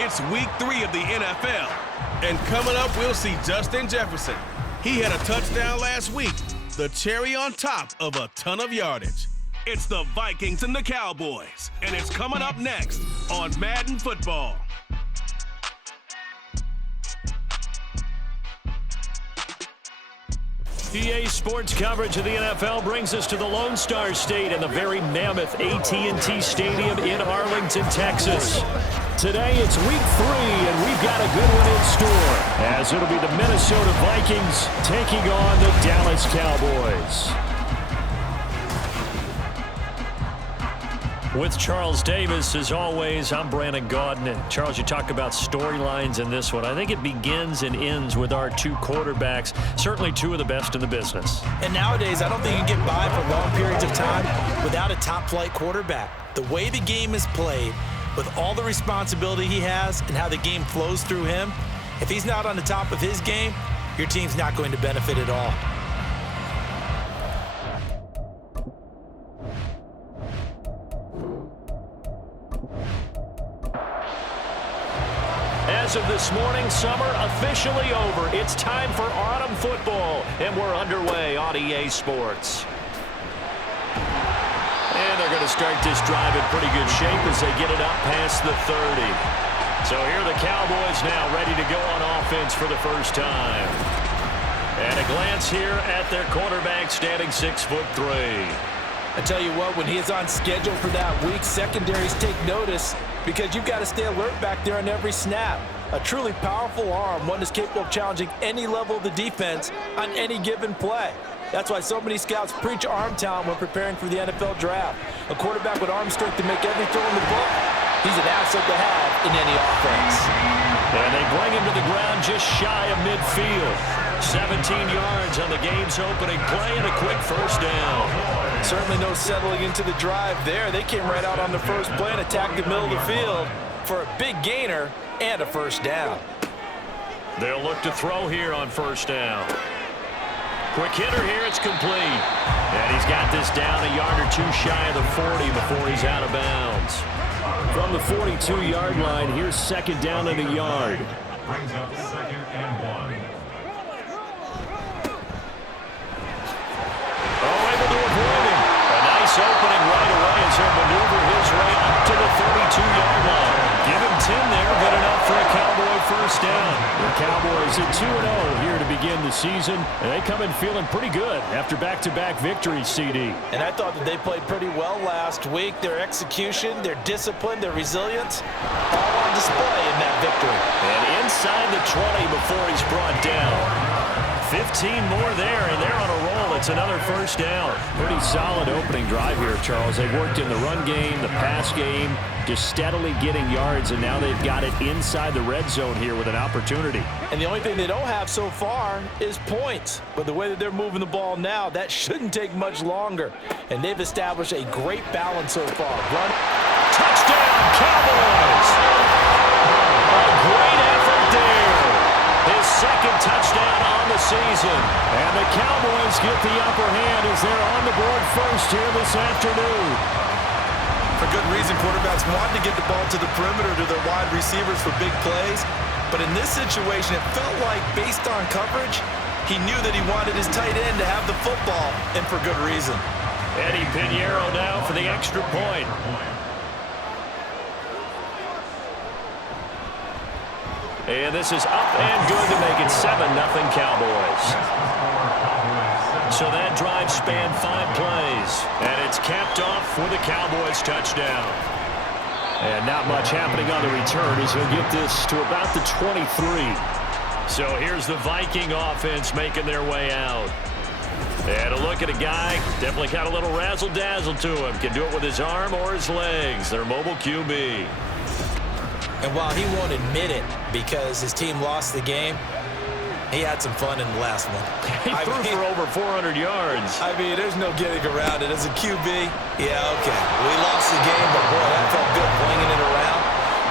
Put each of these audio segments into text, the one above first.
It's week 3 of the NFL. And coming up, we'll see Justin Jefferson. He had a touchdown last week, the cherry on top of a ton of yardage. It's the Vikings and the Cowboys, and it's coming up next on Madden Football. EA Sports coverage of the NFL brings us to the Lone Star State and the very mammoth AT&T Stadium in Arlington, Texas. Today it's week 3, and we've got a good one in store, as it'll be the Minnesota Vikings taking on the Dallas Cowboys. With Charles Davis, as always, I'm Brandon Gaudin. And Charles, you talk about storylines in this one. I think it begins and ends with our 2 quarterbacks, certainly 2 of the best in the business. And nowadays, I don't think you can get by for long periods of time without a top-flight quarterback. The way the game is played, with all the responsibility he has and how the game flows through him, if he's not on the top of his game, your team's not going to benefit at all. As of this morning, summer officially over. It's time for autumn football, and we're underway on EA Sports. And they're going to start this drive in pretty good shape as they get it up past the 30. So here are the Cowboys now ready to go on offense for the first time. And a glance here at their quarterback standing 6'3". I tell you what, when he is on schedule for that week, secondaries take notice because you've got to stay alert back there on every snap. A truly powerful arm, one that's capable of challenging any level of the defense on any given play. That's why so many scouts preach arm talent when preparing for the NFL draft. A quarterback with arm strength to make every throw in the book, he's an asset to have in any offense. And they bring him to the ground just shy of midfield. 17 yards on the game's opening play and a quick first down. Certainly no settling into the drive there. They came right out on the first play and attacked the middle of the field for a big gainer and a first down. They'll look to throw here on first down. Quick hitter here, it's complete. And he's got this down a yard or 2 shy of the 40 before he's out of bounds. From the 42-yard line, here's second down and a yard. Brings up 2nd and 1. Oh, able to avoid him. A nice opening right away as he'll maneuver his way up to the 32-yard line. Give him 10 there, good enough for a Cowboy first down. The Cowboys at 2-0 here to begin the season, and they come in feeling pretty good after back-to-back victories, CD. And I thought that they played pretty well last week. Their execution, their discipline, their resilience, all on display in that victory. And inside the 20 before he's brought down. 15 more there, and they're on a roll. It's another first down. Pretty solid opening drive here, Charles. They've worked in the run game, the pass game, just steadily getting yards, and now they've got it inside the red zone here with an opportunity. And the only thing they don't have so far is points. But the way that they're moving the ball now, that shouldn't take much longer. And they've established a great balance so far. Run. Touchdown, Cowboys! A great effort there. His second touchdown on the season. And the Cowboys get the upper hand as they're on the board first here this afternoon. For good reason, quarterbacks want to get the ball to the perimeter to their wide receivers for big plays. But in this situation, it felt like, based on coverage, he knew that he wanted his tight end to have the football, and for good reason. Eddie Pinheiro now for the extra point. And this is up and good to make it 7-0 Cowboys. So that drive spanned 5 plays, and it's capped off with a Cowboys touchdown. And not much happening on the return as he'll get this to about the 23. So here's the Viking offense making their way out. And a look at a guy, definitely got a little razzle-dazzle to him. Can do it with his arm or his legs. Their mobile QB. And while he won't admit it because his team lost the game, he had some fun in the last one. He threw for over 400 yards. I mean, there's no getting around it. As a QB, yeah, okay. We lost the game, but boy, that felt good flinging it around.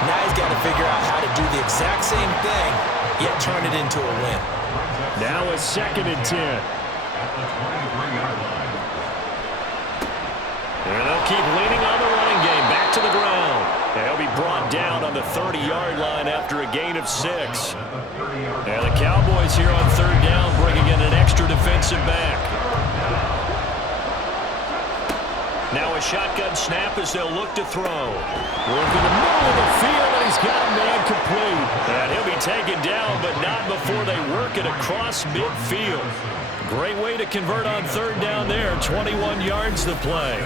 Now he's got to figure out how to do the exact same thing, yet turn it into a win. Now it's 2nd and 10. And they'll keep leaning on the running game. Back to the ground. He'll be brought down on the 30-yard line after a gain of 6. And the Cowboys here on third down bringing in an extra defensive back. Now a shotgun snap as they'll look to throw. Work in the middle of the field, and he's got a man complete. And he'll be taken down, but not before they work it across midfield. Great way to convert on third down there. 21 yards to play.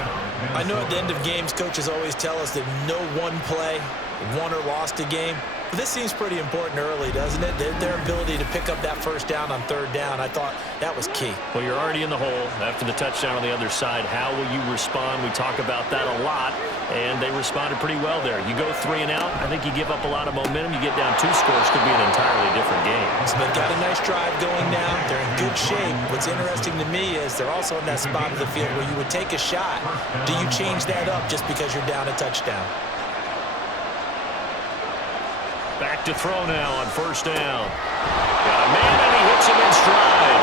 I know at the end of games, coaches always tell us that no one play won or lost a game. But this seems pretty important early, doesn't it? Their ability to pick up that first down on third down, I thought that was key. Well, you're already in the hole after the touchdown on the other side. How will you respond? We talk about that a lot, and they responded pretty well there. You go 3 and out, I think you give up a lot of momentum. You get down 2 scores, could be an entirely different game. So they've got a nice drive going now. They're in good shape. What's interesting to me is they're also in that spot of the field where you would take a shot. Do you change that up just because you're down a touchdown? Back to throw now on first down. Got a man, and he hits him in stride.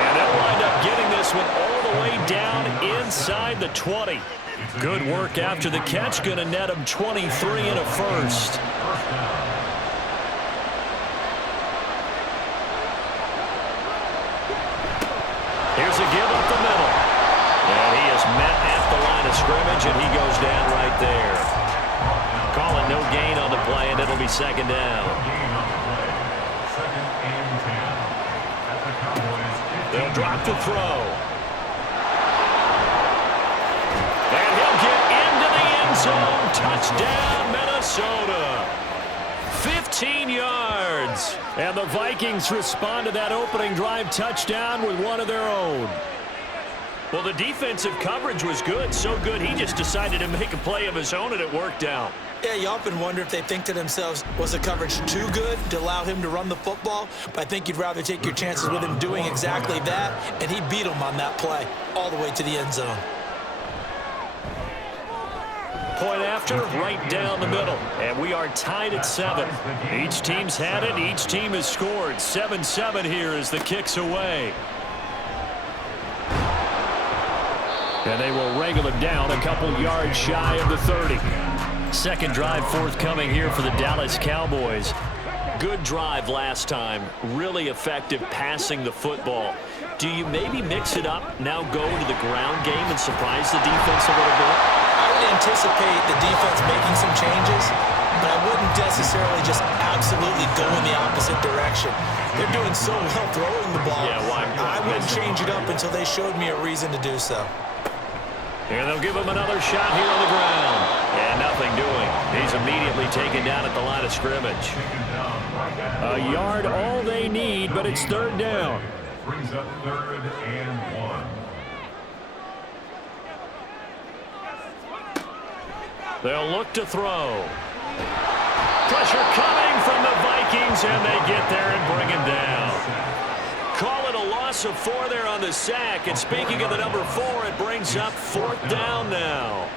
And they'll wind up getting this one all the way down inside the 20. Good work after the catch. Going to net him 23 and a first. Here's a give up the middle. And he is met at the line of scrimmage, and he goes down right there. Call it no gain on the play, and it'll be second down. They'll drop to throw. And he'll get into the end zone. Touchdown, Minnesota. 15 yards. And the Vikings respond to that opening drive touchdown with one of their own. Well, the defensive coverage was good. So good, he just decided to make a play of his own, and it worked out. Yeah, you often wonder if they think to themselves, was the coverage too good to allow him to run the football? But I think you'd rather take your chances with him doing exactly that, and he beat him on that play all the way to the end zone. Point after, right down the middle. And we are tied at 7. Each team's had it. Each team has scored. 7-7 here as the kick's away. And they will wrangle him down a couple yards shy of the 30. Second drive forthcoming here for the Dallas Cowboys. Good drive last time. Really effective passing the football. Do you maybe mix it up, now go to the ground game and surprise the defense a little bit? I would anticipate the defense making some changes, but I wouldn't necessarily just absolutely go in the opposite direction. They're doing so well throwing the ball. Yeah, well, I wouldn't change it up until they showed me a reason to do so. And they'll give him another shot here on the ground. And nothing doing. He's immediately taken down at the line of scrimmage. A yard all they need, but it's third down. Brings up 3rd and 1. They'll look to throw. Pressure coming from the Vikings, and they get there and bring him down. Call it a loss of 4 there on the sack. And speaking of the number 4, it brings up 4th down now.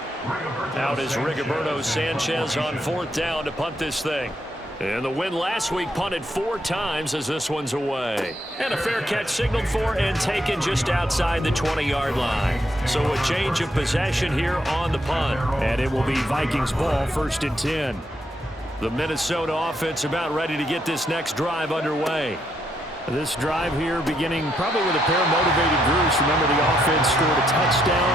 Out is Rigoberto Sanchez on 4th down to punt this thing. And the win last week punted 4 times as this one's away. And a fair catch signaled for and taken just outside the 20-yard line. So a change of possession here on the punt. And it will be Vikings ball, 1st and 10. The Minnesota offense about ready to get this next drive underway. This drive here beginning probably with a pair of motivated groups. Remember, the offense scored a touchdown.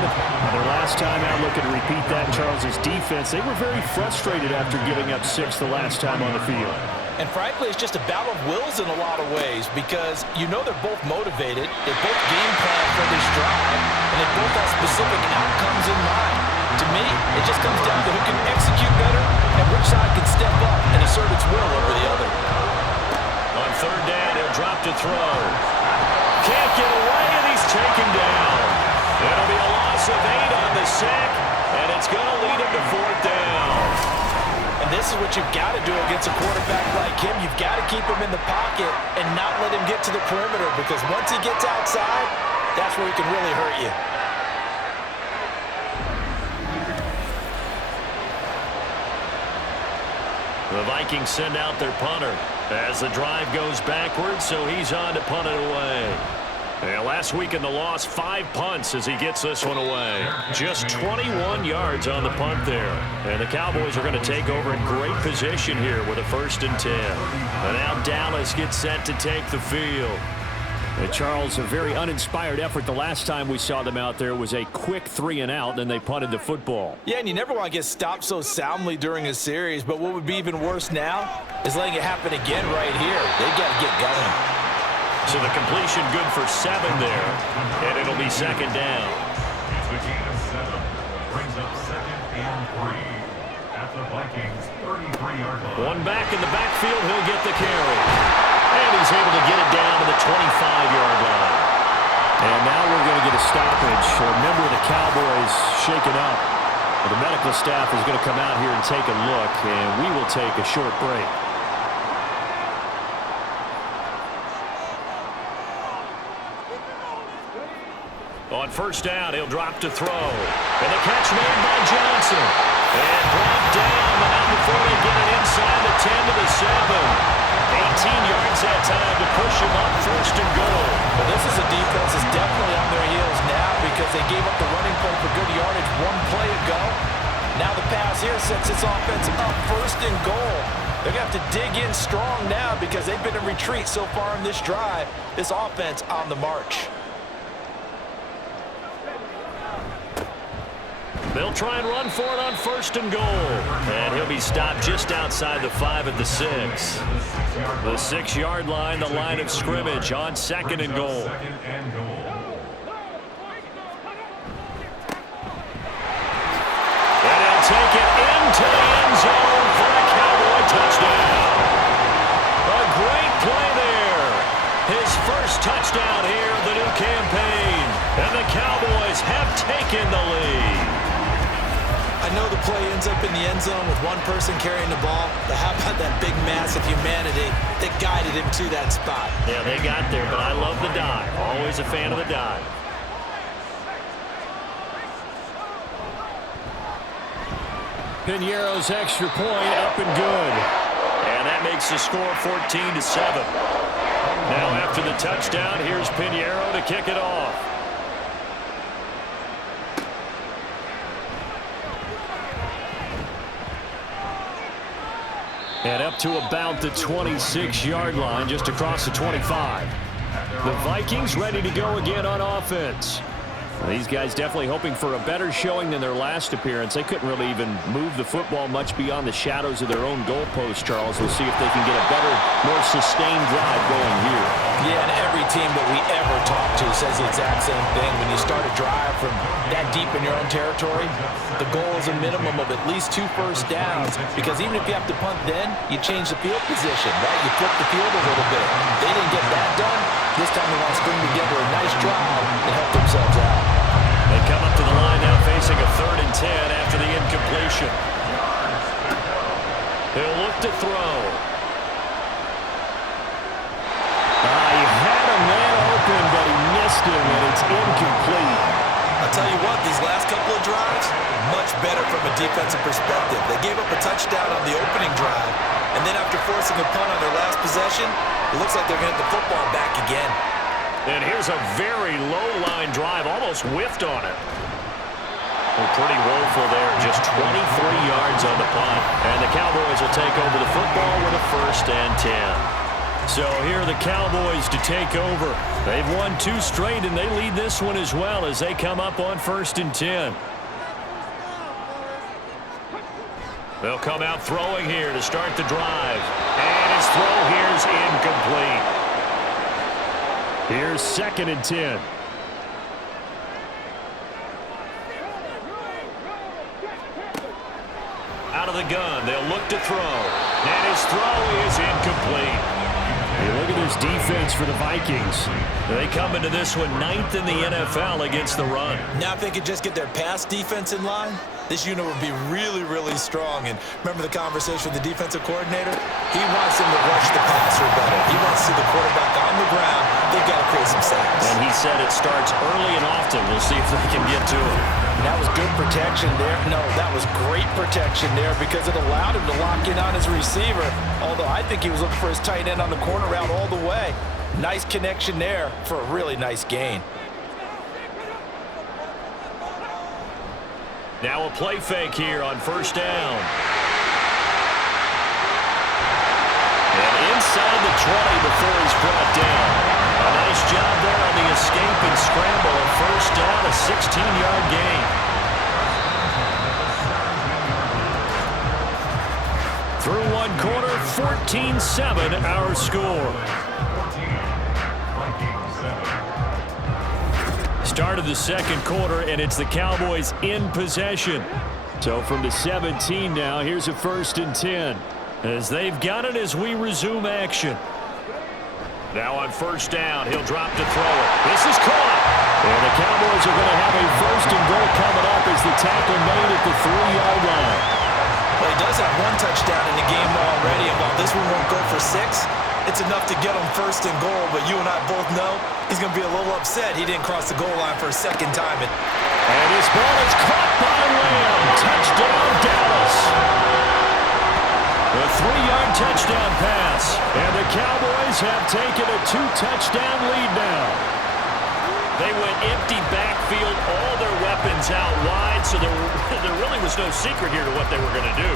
Their last time out, looking to repeat that. Charles's defense, they were very frustrated after giving up 6 the last time on the field. And frankly, it's just a battle of wills in a lot of ways because you know they're both motivated. They both game plan for this drive, and they both have specific outcomes in mind. To me, it just comes down to who can execute better and which side can step up and assert its will over the other. On third down, he'll drop to throw. Can't get away, and he's taken down. It'll be a loss of 8 on the sack, and it's going to lead him to 4th down. And this is what you've got to do against a quarterback like him. You've got to keep him in the pocket and not let him get to the perimeter because once he gets outside, that's where he can really hurt you. The Vikings send out their punter as the drive goes backwards, so he's on to punt it away. And last week in the loss, 5 punts as he gets this one away. Just 21 yards on the punt there. And the Cowboys are going to take over in great position here with a 1st and 10. And now Dallas gets set to take the field. And Charles, a very uninspired effort. The last time we saw them out there was a quick 3 and out, and they punted the football. Yeah, and you never want to get stopped so soundly during a series, but what would be even worse now is letting it happen again right here. They got to get going. So the completion good for 7 there, and it'll be 2nd down. It's a gain of 7. Brings up 2nd and 3 at the Vikings 33-yard line. One back in the backfield, he'll get the carry. And he's able to get it down to the 25-yard line. And now we're going to get a stoppage. A member of the Cowboys shaken up. The medical staff is going to come out here and take a look, and we will take a short break. On 1st down, he'll drop to throw. And the catch made by Johnson. And brought down, but not before they get it inside the 10 to the 7. 18 yards that time to push him up 1st and goal. Well, this is a defense that's definitely on their heels now because they gave up the running play for good yardage 1 play ago. Now the pass here sets this offense up 1st and goal. They're going to have to dig in strong now because they've been in retreat so far in this drive. This offense on the march. They'll try and run for it on 1st and goal. And he'll be stopped just outside the 5 at the 6. The 6-yard line, the line of scrimmage on 2nd and goal. And he'll take it into the end zone for a Cowboy touchdown. A great play there. His 1st touchdown here of the new campaign. And the Cowboys have taken the lead. I know the play ends up in the end zone with one person carrying the ball, but how about that big mass of humanity that guided him to that spot? Yeah, they got there, but I love the dive. Always a fan of the dive. Piñeiro's extra point up and good. And that makes the score 14 to 7. Now after the touchdown, here's Piñeiro to kick it off. And up to about the 26-yard line, just across the 25. The Vikings ready to go again on offense. These guys definitely hoping for a better showing than their last appearance. They couldn't really even move the football much beyond the shadows of their own goalpost, Charles. We'll see if they can get a better, more sustained drive going here. Yeah, and every team that we ever talk to says the exact same thing. When you start a drive from that deep in your own territory, the goal is a minimum of at least 2 first downs, because even if you have to punt then, you change the field position, right? You flip the field a little bit. They didn't get that done. This time they want to string together a nice drive and help themselves out. They come up to the line now facing a 3rd and 10 after the incompletion. He'll look to throw. He had a man open, but he missed him, and it's incomplete. I'll tell you what, these last couple of drives, much better from a defensive perspective. They gave up a touchdown on the opening drive, and then after forcing a punt on their last possession, it looks like they're going to get the football back again. And here's a very low-line drive, almost whiffed on it. Well, pretty woeful there, just 23 yards on the punt. And the Cowboys will take over the football with a 1st and 10. So here are the Cowboys to take over. They've won 2 straight, and they lead this one as well as they come up on 1st and 10. They'll come out throwing here to start the drive. And his throw here is incomplete. Here's 2nd and 10. Out of the gun, they'll look to throw. And his throw is incomplete. Hey, look at this defense for the Vikings. They come into this one 9th in the NFL against the run. Now if they could just get their pass defense in line, this unit would be really, really strong. And remember the conversation with the defensive coordinator? He wants them to rush the passer better. He wants to see the quarterback on the ground. They've got to create some sacks. And he said it starts early and often. We'll see if they can get to him. And that was good protection there. No, that was great protection there because it allowed him to lock in on his receiver. Although I think he was looking for his tight end on the corner route all the way. Nice connection there for a really nice gain. Now a play fake here on first down. And inside the 20 before he's brought down. A nice job there on the escape and scramble. A first down, a 16-yard gain. Through one quarter, 14-7 our score. Start of the second quarter, and it's the Cowboys in possession. So from the 17 now, here's a 1st and 10. As they've got it as we resume action. Now on first down, he'll drop to throw it. This is caught. And the Cowboys are going to have a 1st and goal coming up as the tackle made at the 3-yard line. Well, he does have one touchdown in the game already, and while this one won't go for 6, it's enough to get him 1st and goal, but you and I both know he's going to be a little upset he didn't cross the goal line for a second time. And his ball is caught by Lamb. Touchdown, Dallas. A 3-yard touchdown pass, and the Cowboys have taken a 2-touchdown lead now. They went empty backfield, all their weapons out wide, so there really was no secret here to what they were going to do.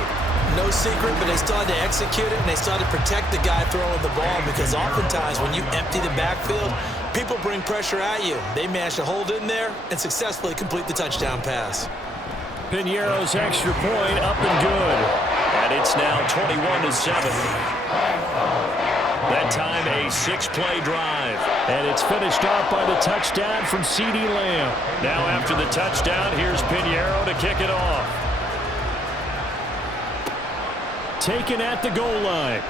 No secret, but they started to execute it, and they started to protect the guy throwing the ball, because oftentimes when you empty the backfield, people bring pressure at you. They managed to hold in there and successfully complete the touchdown pass. Piñeiro's extra point up and good. And it's now 21-7. That time a 6-play drive. And it's finished off by the touchdown from CeeDee Lamb. Now after the touchdown, here's Piñeiro to kick it off. Taken at the goal line.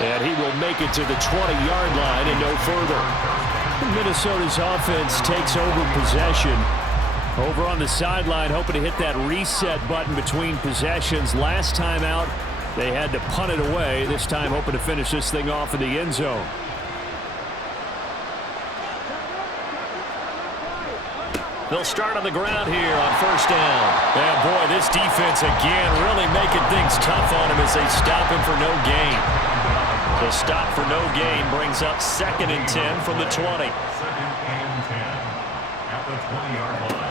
And he will make it to the 20-yard line and no further. Minnesota's offense takes over possession. Over on the sideline, hoping to hit that reset button between possessions. Last time out, they had to punt it away. This time, hoping to finish this thing off in the end zone. They'll start on the ground here on first down. And boy, this defense again really making things tough on him as they stop him for no gain. The stop for no gain brings up 2nd and 10 from the 20. 2nd and 10 at the 20-yard line.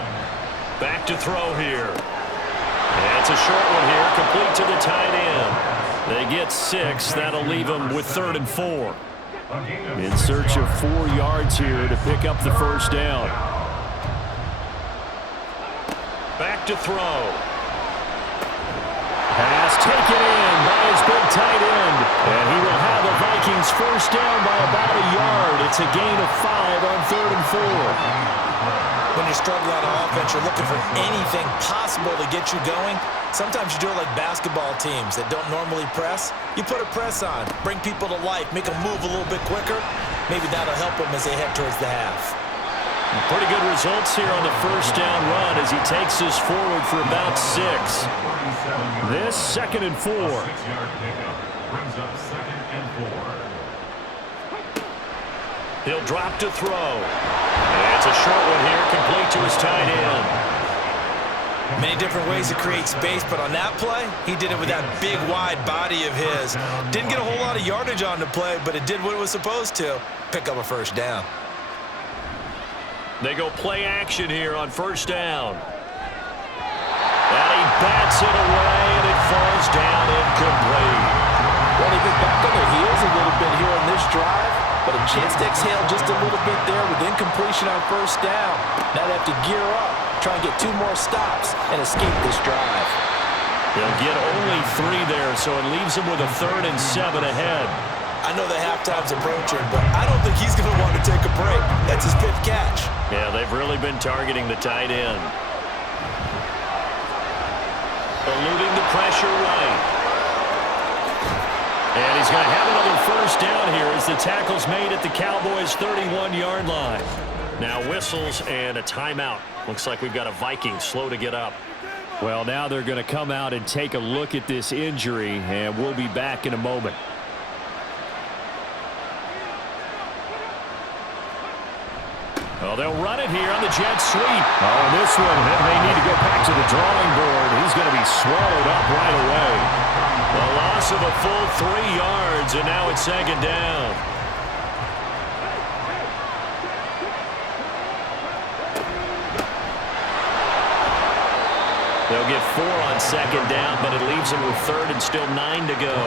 Back to throw here. And it's a short one here, complete to the tight end. They get 6. That'll leave them with 3rd and 4. In search of 4 yards here to pick up the first down. Back to throw. Pass taken in by his big tight end. And he will have the Vikings first down by about a yard. It's a gain of 5 on 3rd and 4. When you're struggling on offense, you're looking for anything possible to get you going. Sometimes you do it like basketball teams that don't normally press. You put a press on, bring people to life, make them move a little bit quicker. Maybe that'll help them as they head towards the half. Pretty good results here on the first down run as he takes this forward for about 6. This 2nd and 4. 6-yard pickup brings up 2nd and 4. He'll drop to throw. And it's a short one here, complete to his tight end. Many different ways to create space, but on that play, he did it with that big, wide body of his. Didn't get a whole lot of yardage on the play, but it did what it was supposed to. Pick up a first down. They go play action here on first down. And he bats it away, and it falls down incomplete. Well, they've been back on their heels a little bit here on this drive, but a chance to exhale just a little bit there with incompletion on first down. Now they have to gear up, try and get 2 more stops, and escape this drive. They'll get only 3 there, so it leaves them with a 3rd and 7 ahead. I know the halftime's approaching, but I don't think he's going to want to take a break. That's his 5th catch. Yeah, they've really been targeting the tight end. Eluding the pressure right. And he's going to have another first down here as the tackle's made at the Cowboys' 31-yard line. Now whistles and a timeout. Looks like we've got a Viking slow to get up. Well, now they're going to come out and take a look at this injury, and we'll be back in a moment. Well, they'll run it here on the jet sweep. Oh, this one, they may need to go back to the drawing board. He's going to be swallowed up right away. The loss of a full 3 yards, and now it's second down. They'll get 4 on second down, but it leaves them with third and still 9 to go.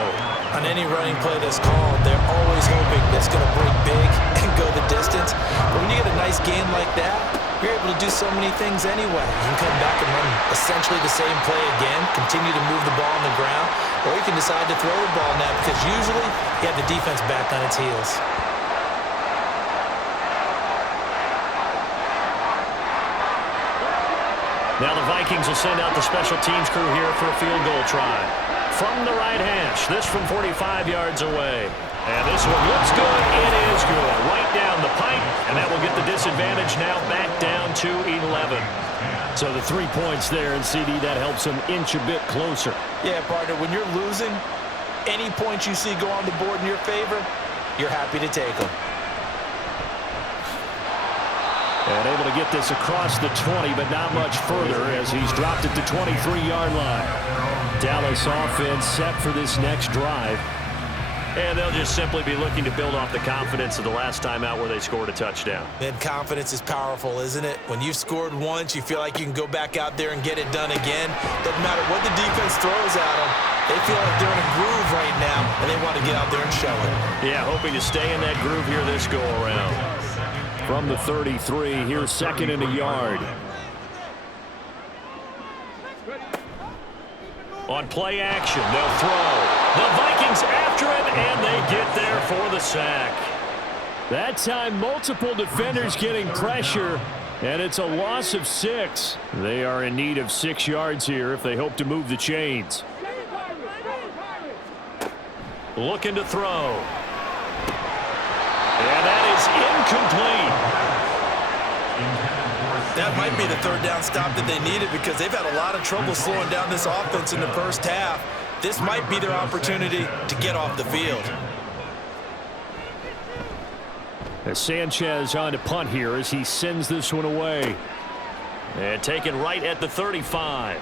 On any running play that's called, they're always hoping that's going to break big and go the distance. But when you get a nice gain like that, you're able to do so many things anyway. You can come back and run essentially the same play again, continue to move the ball on the ground, or you can decide to throw the ball now because usually you have the defense back on its heels. Now the Vikings will send out the special teams crew here for a field goal try. From the right hash, this from 45 yards away. And this one looks good. It is good. Right down the pipe, and that will get the disadvantage now back down to 11. So the 3 points there, and CD, that helps them inch a bit closer. Yeah, partner, when you're losing, any points you see go on the board in your favor, you're happy to take them. And able to get this across the 20, but not much further as he's dropped it to 23-yard line. Dallas offense set for this next drive. And they'll just simply be looking to build off the confidence of the last time out where they scored a touchdown. And confidence is powerful, isn't it? When you've scored once, you feel like you can go back out there and get it done again. Doesn't matter what the defense throws at them. They feel like they're in a groove right now, and they want to get out there and show it. Yeah, hoping to stay in that groove here this go-around. From the 33, here's second and a yard. On play action, they'll throw. The Vikings after him, and they get there for the sack. That time, multiple defenders getting pressure, and it's a loss of 6. They are in need of 6 yards here if they hope to move the chains. Looking to throw. And that is incomplete. That might be the third down stop that they needed because they've had a lot of trouble slowing down this offense in the first half. This might be their opportunity to get off the field. As Sanchez on to punt here as he sends this one away. And taken right at the 35.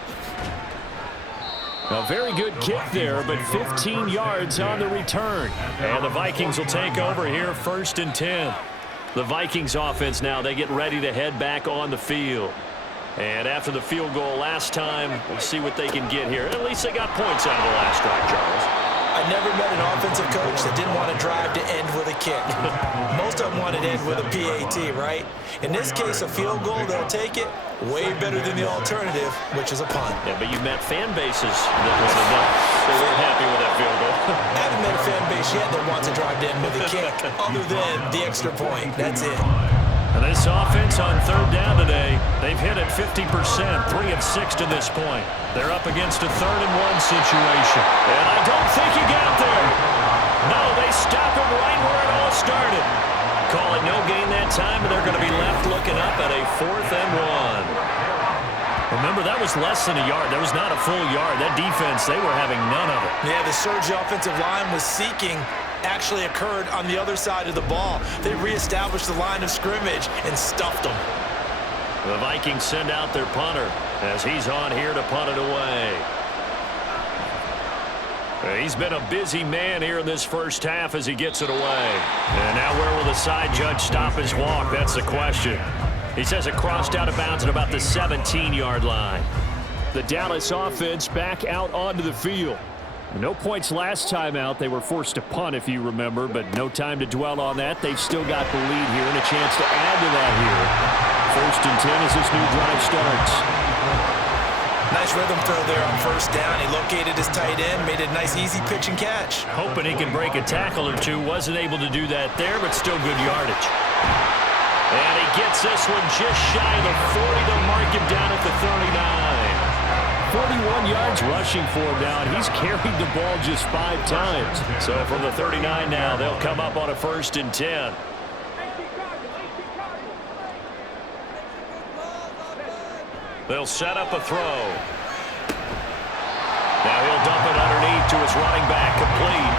A very good kick there, but 15 yards on the return. And the Vikings will take over here, 1st and 10. The Vikings offense now, they get ready to head back on the field. And after the field goal last time, we'll see what they can get here. At least they got points out of the last drive, Charles. I never met an offensive coach that didn't want to drive to end with a kick. Most of them want to end with a PAT, right? In this case, a field goal, they'll take it. Way better than the alternative, which is a punt. Yeah, but you met fan bases that wanted that. They weren't happy with that field goal. I haven't met a fan base yet that wants to drive to end with a kick, other than the extra point. That's it. And this offense on 3rd down today, they've hit it 50%, 3 of 6 to this point. They're up against a 3rd and 1 situation. And I don't think he got there. No, they stop him right where it all started. Call it no gain that time, and they're going to be left looking up at a 4th and 1. Remember, that was less than a yard. That was not a full yard. That defense, they were having none of it. Yeah, the surge the offensive line was seeking actually occurred on the other side of the ball. They reestablished the line of scrimmage and stuffed them. The Vikings send out their punter as he's on here to punt it away. He's been a busy man here in this first half as he gets it away. And now where will the side judge stop his walk? That's the question. He says it crossed out of bounds at about the 17-yard line. The Dallas offense back out onto the field. No points last time out. They were forced to punt, if you remember, but no time to dwell on that. They've still got the lead here and a chance to add to that here. 1st and 10 as this new drive starts. Nice rhythm throw there on 1st down. He located his tight end, made a nice easy pitch and catch. Hoping he can break a tackle or two. Wasn't able to do that there, but still good yardage. And he gets this one just shy of the 40 to mark him down at the 39. 41 yards rushing for him now, and he's carried the ball just 5 times. So from the 39 now, they'll come up on a 1st and 10. They'll set up a throw. Now he'll dump it underneath to his running back, complete.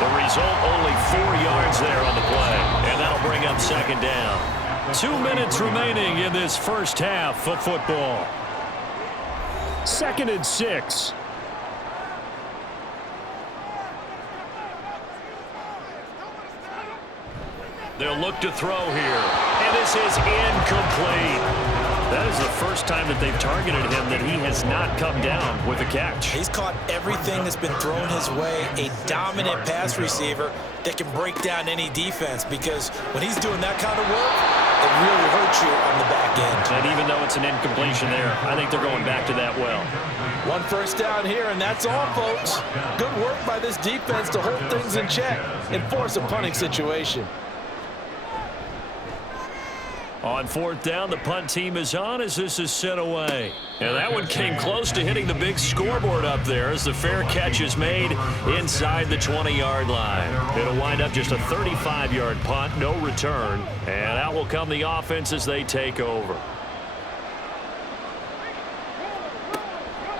The result, only 4 yards there on the play, and that'll bring up 2nd down. 2 minutes remaining in this first half of football. 2nd and 6. They'll look to throw here. And this is incomplete. That is the first time that they've targeted him that he has not come down with a catch. He's caught everything that's been thrown his way. A dominant pass receiver that can break down any defense, because when he's doing that kind of work, it really hurts you on the back end. And even though it's an incompletion there, I think they're going back to that well. One first down here, and that's all, folks. Good work by this defense to hold things in check and force a punting situation. On fourth down, the punt team is on as this is sent away. And that one came close to hitting the big scoreboard up there as the fair catch is made inside the 20-yard line. It'll wind up just a 35-yard punt, no return. And out will come the offense as they take over.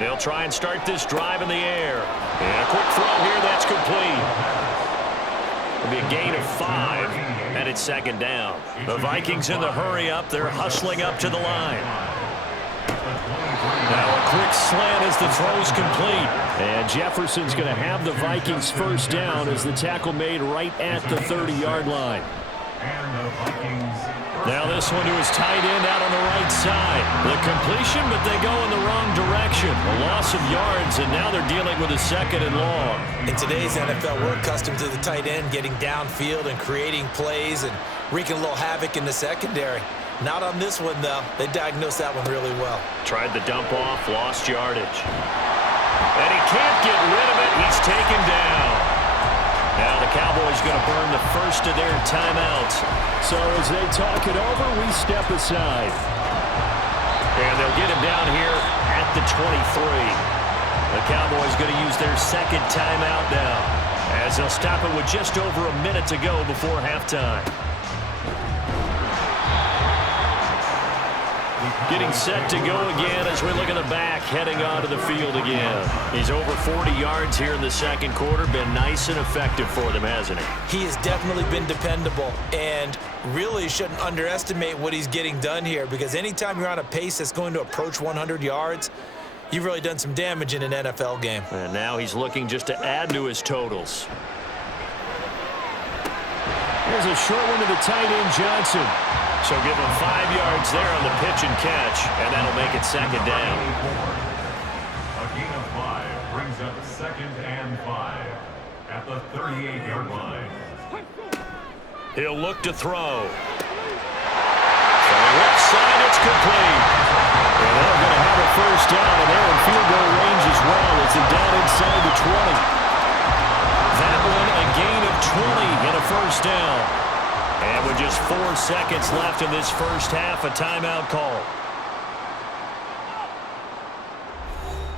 They'll try and start this drive in the air. And a quick throw here, that's complete. It'll be a gain of 5, and it's second down. The Vikings in the hurry up. They're hustling up to the line. Now a quick slant as the throw's complete. And Jefferson's going to have the Vikings first down as the tackle made right at the 30-yard line. And the Vikings. Now this one to his tight end out on the right side. The completion, but they go in the wrong direction. A loss of yards, and now they're dealing with a second and long. In today's NFL, we're accustomed to the tight end getting downfield and creating plays and wreaking a little havoc in the secondary. Not on this one, though. They diagnosed that one really well. Tried the dump off, lost yardage. And he can't get rid of it. He's taken down. Now the Cowboys going to burn the first of their timeouts. So as they talk it over, we step aside. And they'll get him down here at the 23. The Cowboys going to use their second timeout now, as they'll stop it with just over a minute to go before halftime. Getting set to go again as we look at the back, heading onto the field again. He's over 40 yards here in the second quarter. Been nice and effective for them, hasn't he? He has definitely been dependable, and really shouldn't underestimate what he's getting done here, because anytime you're on a pace that's going to approach 100 yards, you've really done some damage in an NFL game. And now he's looking just to add to his totals. There's a short one to the tight end, Johnson. So give him 5 yards there on the pitch and catch, and that'll make it second down. A gain of 5 brings up second and 5 at the 38-yard line. He'll look to throw. From the left side, it's complete. And they're going to have a first down, and they're in field goal range as well as they're down inside the 20. That one, a gain of 20 and a first down. And with just 4 seconds left in this first half, a timeout call.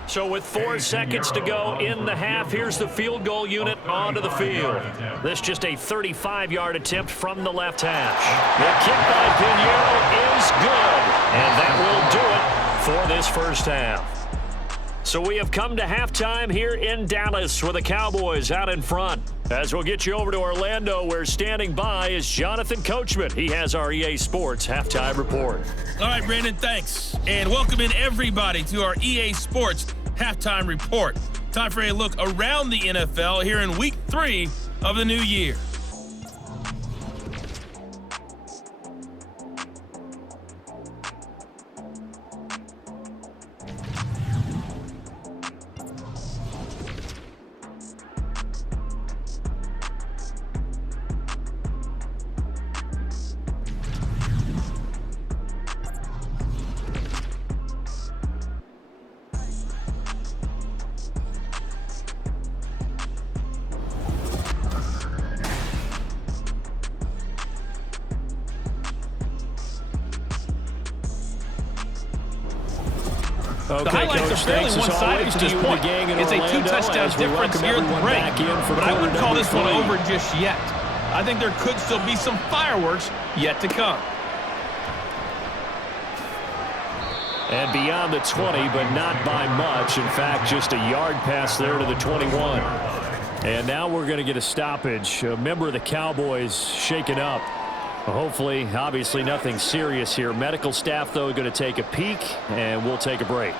So with 4 seconds to go in the half, here's the field goal unit onto the field. This just a 35-yard attempt from the left hash. The kick by Pinheiro is good, and that will do it for this first half. So we have come to halftime here in Dallas with the Cowboys out in front. As we'll get you over to Orlando, where standing by is Jonathan Coachman. He has our EA Sports halftime report. All right, Brandon, thanks. And welcome in everybody to our EA Sports halftime report. Time for a look around the NFL here in week 3 of the new year. Okay, the highlights are fairly one-sided to this point. It's a 2-touchdown difference here at the break, but I wouldn't call this one over just yet. I think there could still be some fireworks yet to come. And beyond the 20, but not by much. In fact, just a yard pass there to the 21. And now we're going to get a stoppage. A member of the Cowboys shaken up. Hopefully, obviously nothing serious here. Medical staff, though, going to take a peek, and we'll take a break.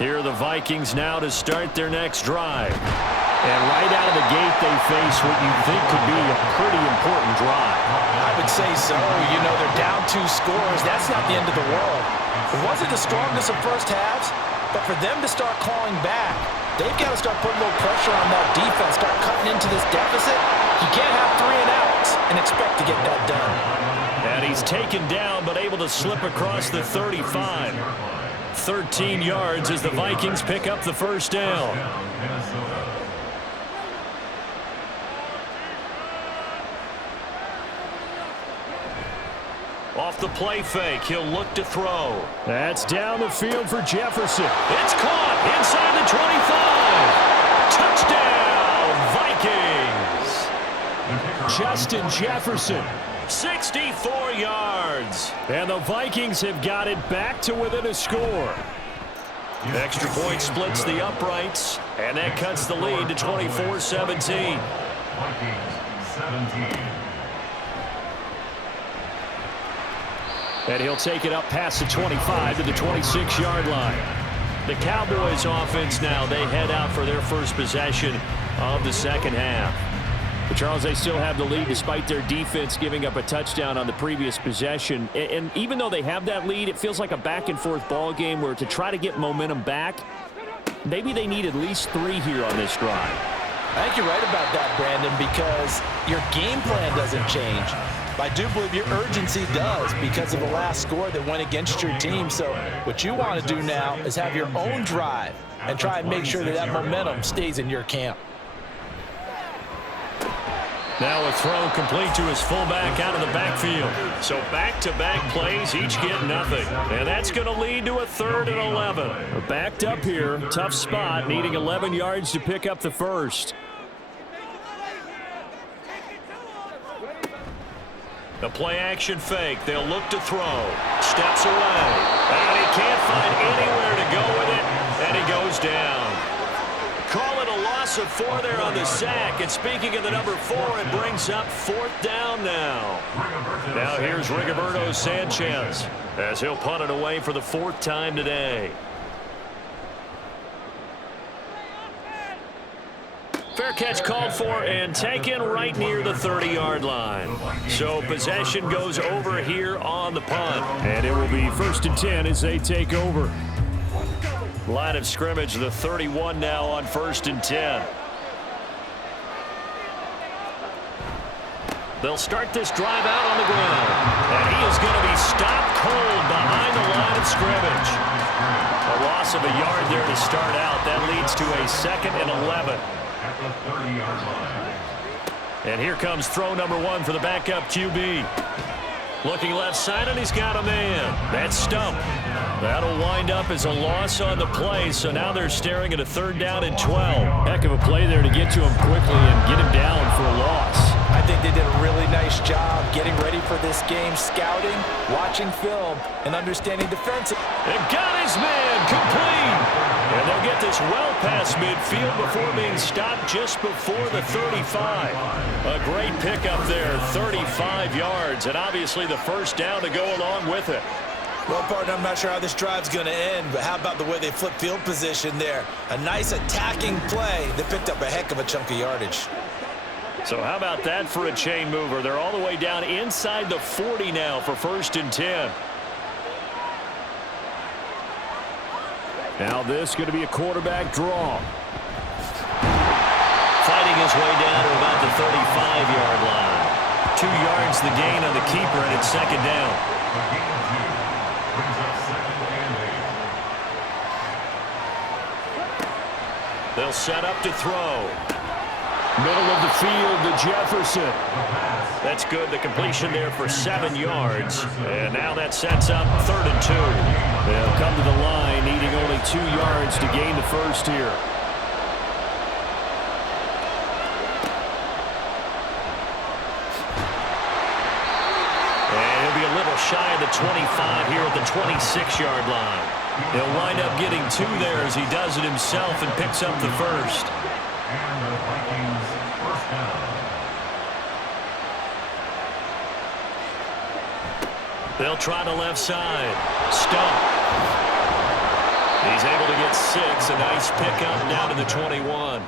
Here are the Vikings now to start their next drive. And right out of the gate, they face what you think could be a pretty important drive. I would say so. You know, they're down 2 scores. That's not the end of the world. It wasn't the strongest of first halves, but for them to start clawing back, they've got to start putting a little pressure on that defense, start cutting into this deficit. You can't have 3 and outs and expect to get that done. And he's taken down, but able to slip across the 35. 13 yards as the Vikings pick up the first down. Off the play fake, he'll look to throw. That's down the field for Jefferson. It's caught inside the 25. Touchdown, Vikings. Justin Jefferson, 64 yards. And the Vikings have got it back to within a score. Extra point splits the uprights, and that cuts the lead to 24-17. Vikings 17. And he'll take it up past the 25 to the 26-yard line. The Cowboys offense now, they head out for their first possession of the second half. But Charles, they still have the lead despite their defense giving up a touchdown on the previous possession. And even though they have that lead, it feels like a back-and-forth ball game where to try to get momentum back, maybe they need at least 3 here on this drive. I think you're right about that, Brandon, because your game plan doesn't change. I do believe your urgency does because of the last score that went against your team. So what you want to do now is have your own drive and try and make sure that that momentum stays in your camp. Now a throw complete to his fullback out of the backfield. So back-to-back plays, each get nothing. And that's going to lead to a 3rd and 11. We're backed up here, tough spot, needing 11 yards to pick up the first. The play-action fake. They'll look to throw. Steps away. And he can't find anywhere to go with it. And he goes down. Call it a loss of 4 there on the sack. And speaking of the number 4, it brings up 4th down now. Now here's Rigoberto Sanchez as he'll punt it away for the 4th time today. Fair catch called for and taken right near the 30-yard line. So possession goes over here on the punt. And it will be 1st and 10 as they take over. Line of scrimmage, the 31 now on 1st and 10. They'll start this drive out on the ground. And he is going to be stopped cold behind the line of scrimmage. A loss of a yard there to start out. That leads to a 2nd and 11. At the 30-yard line. And here comes throw number 1 for the backup QB. Looking left side, and he's got a man. That's Stump. That'll wind up as a loss on the play, so now they're staring at a 3rd down and 12. Heck of a play there to get to him quickly and get him down for a loss. I think they did a really nice job getting ready for this game, scouting, watching film, and understanding defensive. And got his man complete. And they'll get this well past midfield before being stopped just before the 35. A great pickup there, 35 yards, and obviously the 1st down to go along with it. Well, partner, I'm not sure how this drive's going to end, but how about the way they flip field position there? A nice attacking play that picked up a heck of a chunk of yardage. So how about that for a chain mover? They're all the way down inside the 40 now for 1st and 10. Now this is going to be a quarterback draw. Fighting his way down to about the 35-yard line. 2 yards the gain on the keeper, and it's 2nd down. Brings up 2nd and 8. They'll set up to throw. Middle of the field to Jefferson. That's good. The completion there for 7 yards. And now that sets up 3rd and 2. They'll come to the line, needing only 2 yards to gain the first here. And he'll be a little shy of the 25 here at the 26-yard line. He'll wind up getting 2 there as he does it himself and picks up the first. And the Vikings 1st down. They'll try the left side. Stump. He's able to get 6. A nice pickup down to the 21.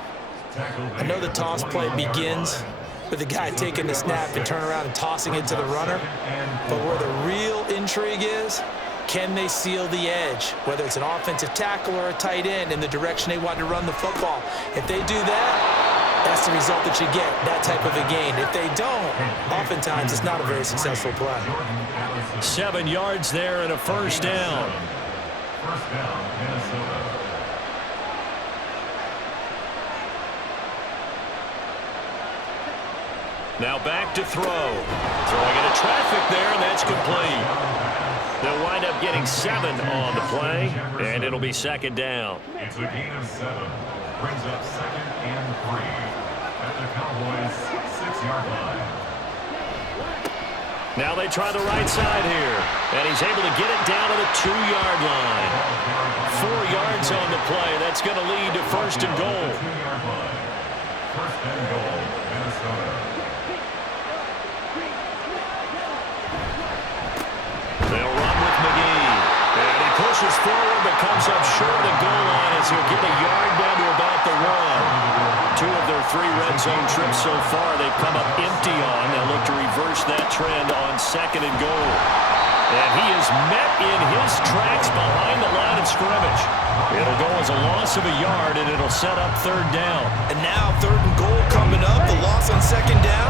I know the toss play begins with the guy taking the snap and turn around and tossing it to the runner, but where the real intrigue is, can they seal the edge, whether it's an offensive tackle or a tight end, in the direction they want to run the football? If they do that, that's the result that you get, that type of a gain. If they don't, oftentimes it's not a very successful play. 7 yards there and a first down. First down, Minnesota. Now back to throw. Throwing into traffic there, and that's complete. They'll wind up getting 7 on the play, and it'll be second down. It's a gain of 7. Brings up 2nd and 3 at the Cowboys' 6-yard line. Now they try the right side here, and he's able to get it down to the 2-yard line. 4 yards on the play. That's going to lead to first and goal. 2-yard line. First and goal, Minnesota. They'll run with McGee. And he pushes forward but comes up short of the goal line as he'll get a yard down to about the 1. 2 of their 3 red zone trips so far they've come up empty on. They'll look to reverse that trend on second and goal. And he is met in his tracks behind the line of scrimmage. It'll go as a loss of a yard, and it'll set up third down. And now 3rd and goal coming up, the loss on second down.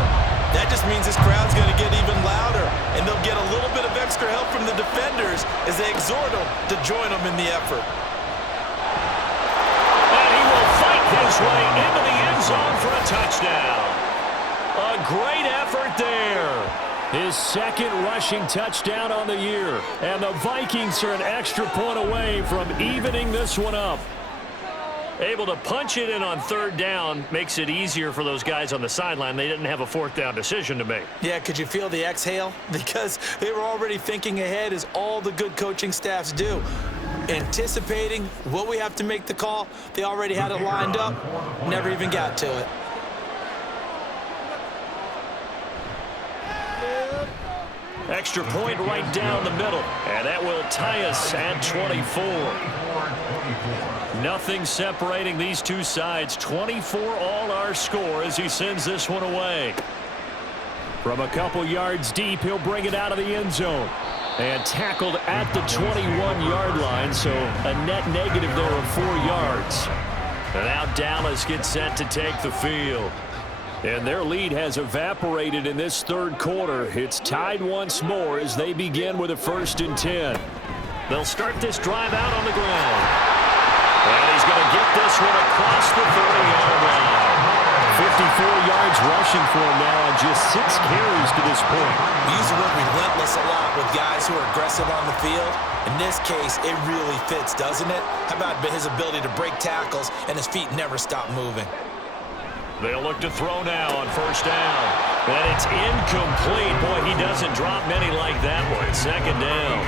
That just means this crowd's going to get even louder, and they'll get a little bit of extra help from the defenders as they exhort them to join them in the effort. And he will fight his way into the end zone for a touchdown. A great effort there. His 2nd rushing touchdown on the year, and the Vikings are an extra point away from evening this one up. Able to punch it in on 3rd down makes it easier for those guys on the sideline. They didn't have a 4th down decision to make. Yeah, could you feel the exhale? Because they were already thinking ahead, as all the good coaching staffs do. Anticipating, will we have to make the call? They already had it lined up, never even got to it. Extra point right down the middle, and that will tie us at 24. Nothing separating these two sides. 24 all our score as he sends this one away. From a couple yards deep, he'll bring it out of the end zone. And tackled at the 21-yard line, so a net negative there of 4 yards. And now Dallas gets set to take the field. And their lead has evaporated in this 3rd quarter. It's tied once more as they begin with a 1st and 10. They'll start this drive out on the ground. And he's going to get this one across the 40-yard line. 54 yards rushing for him now on just 6 carries to this point. We use the word relentless a lot with guys who are aggressive on the field. In this case, it really fits, doesn't it? How about his ability to break tackles and his feet never stop moving? They'll look to throw now on 1st down. And it's incomplete. Boy, he doesn't drop many like that one. 2nd down.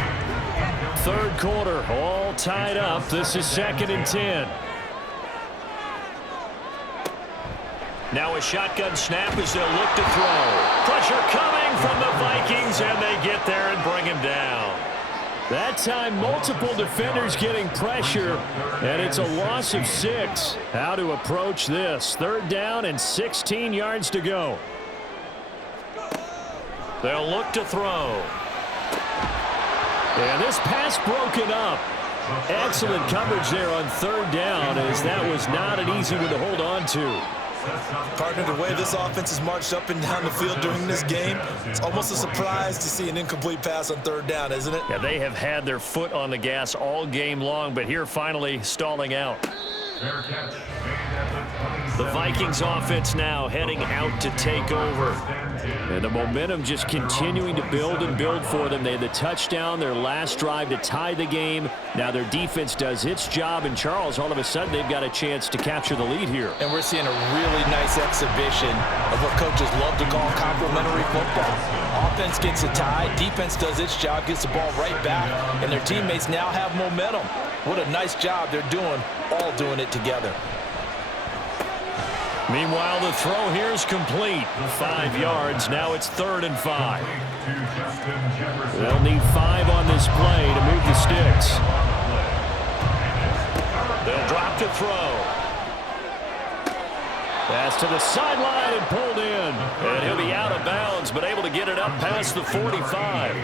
3rd quarter, all tied up. This is 2nd and 10. Now a shotgun snap as they'll look to throw. Pressure coming from the Vikings, and they get there and bring him down. That time, multiple defenders getting pressure, and it's a loss of 6. How to approach this? 3rd down and 16 yards to go. They'll look to throw. And this pass broken up. Excellent coverage there on 3rd down, as that was not an easy one to hold on to. Partner, the way this offense has marched up and down the field during this game, it's almost a surprise to see an incomplete pass on 3rd down, isn't it? Yeah, they have had their foot on the gas all game long, but here finally stalling out. Fair catch made at the 27. The Vikings offense now heading out to take over. And the momentum just continuing to build and build for them. They had the touchdown, their last drive to tie the game. Now their defense does its job, and Charles, all of a sudden, they've got a chance to capture the lead here. And we're seeing a really nice exhibition of what coaches love to call complementary football. Offense gets a tie, defense does its job, gets the ball right back, and their teammates now have momentum. What a nice job they're doing, all doing it together. Meanwhile, the throw here is complete. 5 yards. Now it's 3rd and 5. They'll need 5 on this play to move the sticks. They'll drop to throw. That's to the sideline and pulled in. And he'll be out of bounds, but able to get it up past the 45.